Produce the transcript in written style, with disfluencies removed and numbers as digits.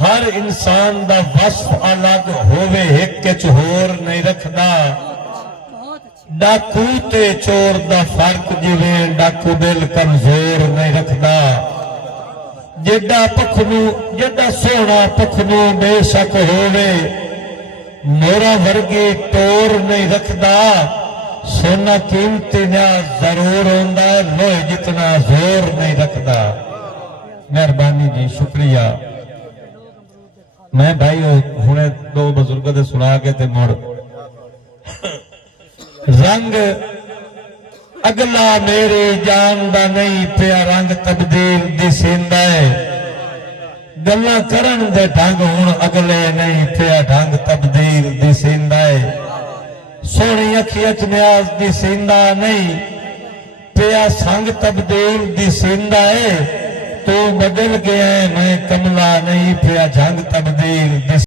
हर इंसान दा वस्फ अलग होवे, एक च होर नहीं रखदा। डाकू ते चोर दा फर्क जिवें डाकू दिल कमजोर नहीं रखदा। जेड़ा पखनू जेड़ा सोहना पखनू बेशक होवे, मोरा वर्गी टोर नहीं रखदा। सोना कीमती ना जरूर होंदा, लोहे जितना जोर नहीं रखदा। मेहरबानी जी, शुक्रिया। मैं भाई हुणे दो बजुर्ग दे सुना के ते मुड़ रंग अगला मेरी जान दा नहीं पिया, रंग तब्दील दिसेंदा है। गल्लां करन दे ढंग हुण अगले नहीं पिया, ढंग तब्दील दिसेंदा है। सोहनी अखियां च न्याज दिसेंदा नहीं पिया, संग तब्दील दिसेंदा है। तू बदल गया मैं कमला नहीं पिया, जंग तब्दील